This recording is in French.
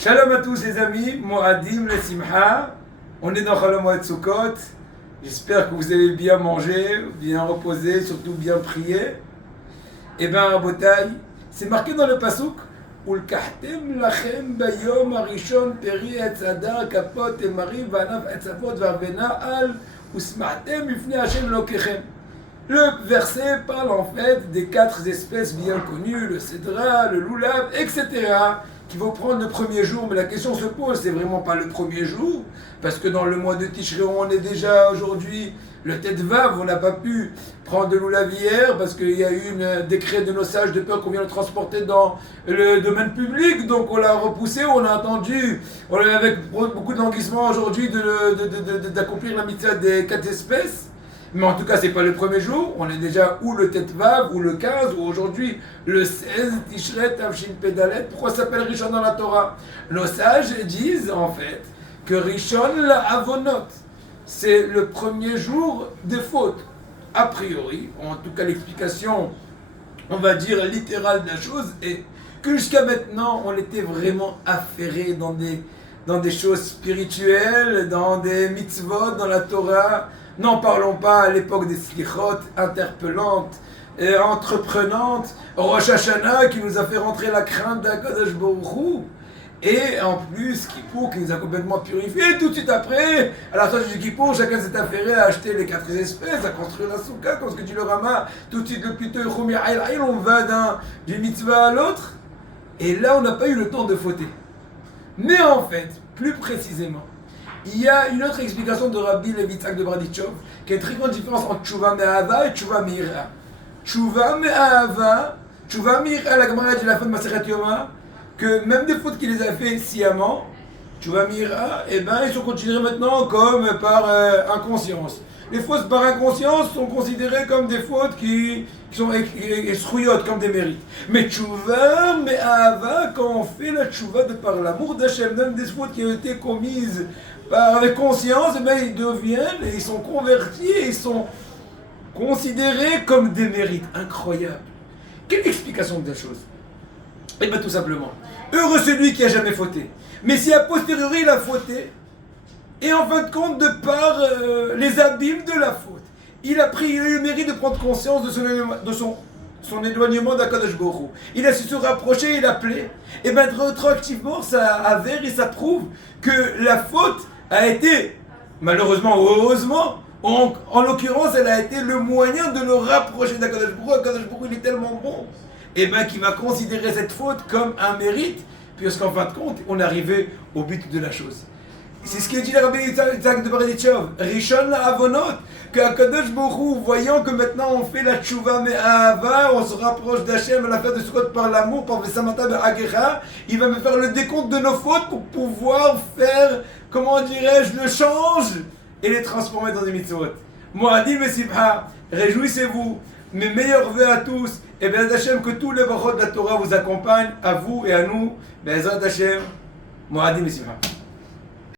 Shalom à tous les amis, Moadim le Simcha. On est dans Chol Moed Sukkot. J'espère que vous avez bien mangé, bien reposé, surtout bien prié. Et bien, Rabotai, c'est marqué dans le pasuk Ulkahtem lachem bayom arishon peri etz hadar kapot emari vanav etz avot vavena al usma'tem ifnei Hashem lokechem. Le verset parle en fait des 4 espèces bien connues, le cédra, le loulav, etc., qui vont prendre le premier jour. Mais la question se pose, c'est vraiment pas le premier jour, parce que dans le mois de Tishri, on est déjà aujourd'hui le Tet Vav, on n'a pas pu prendre de loulav hier, parce qu'il y a eu un décret de nos sages de peur qu'on vient le transporter dans le domaine public, donc on l'a repoussé, on a attendu, on est avec beaucoup d'enguissement aujourd'hui d'accomplir la mitzvah des 4 espèces. Mais en tout cas, c'est pas le premier jour, on est déjà ou le Tet Vav, ou le 15, ou aujourd'hui le 16, Tishret, Tavshin Pedalet. Pourquoi ça s'appelle Rishon dans la Torah? Nos sages disent en fait que Rishon la Avonot, c'est le premier jour des fautes. A priori, en tout cas l'explication, on va dire littérale de la chose, est que jusqu'à maintenant, on était vraiment affairé dans des choses spirituelles, dans des mitzvot, dans la Torah. N'en parlons pas à l'époque des slichot interpellantes et entreprenantes, Rosh Hashanah qui nous a fait rentrer la crainte d'Akadosh Baruch Hu, et en plus Kippour qui nous a complètement purifiés. Tout de suite après, à la sortie du Kippour, chacun s'est affairé à acheter les 4 espèces, à construire la soukha, comme ce que dit le Rama. Tout de suite le plutôt on va d'une mitzvah à l'autre, et là on n'a pas eu le temps de fauter. Mais en fait, plus précisément, il y a une autre explication de Rabbi Levi Yitzhak de Braditchov, qui a une très grande différence entre Tshuva Me'ahava et Tshuva Me'ira. Tshuva Me'ahava, Tshuva Me'ira, la Gemara dit la fin de Masechet Yoma, que même des fautes qu'il les a fait sciemment, Tshuva Me'ira, eh ben ils sont considérés maintenant comme par inconscience. Les fautes par inconscience sont considérées comme des fautes qui sont esrouillottes, comme des mérites. Mais Tshuva Me'ahava, quand on fait la Tshuva de par l'amour d'Hachem, même des fautes qui ont été commises avec conscience, eh bien, ils deviennent, et ils sont convertis, et ils sont considérés comme des mérites. Incroyable. Quelle explication de la chose? Eh bien tout simplement, heureux celui qui a jamais fauté. Mais si a posteriori il a fauté, et en fin de compte, de par les abîmes de la faute, il a eu le mérite de prendre conscience de son éloignement d'Akadosh Baruch Hu. Il a su se rapprocher, il a appelé. Et bien rétroactivement, ça avère et ça prouve que la faute a été, malheureusement ou heureusement, en l'occurrence, elle a été le moyen de nous rapprocher d'Akadosh Baruch Hu. Akadosh Baruch Hu, il est tellement bon, et bien qu'il va considérer cette faute comme un mérite, puisqu'en fin de compte, on est arrivé au but de la chose. C'est ce que dit le Rabbi Yitzhak de Braditchov, Rishon la Avonot, que Akadosh Baruch Hu, voyant que maintenant on fait la Tshuva Me'ahava, on se rapproche d'Hachem à la fin de Sukkot par l'amour, par Vesamata Be'agecha, il va me faire le décompte de nos fautes pour pouvoir faire, comment dirais-je, le change et les transformer dans des mitzvot. Moadim et Simcha, réjouissez-vous, mes meilleurs vœux à tous, et Be'ez Hachem, que tous les brachot de la Torah vous accompagnent, à vous et à nous, Be'ezrat Hachem, Moadim et Simcha.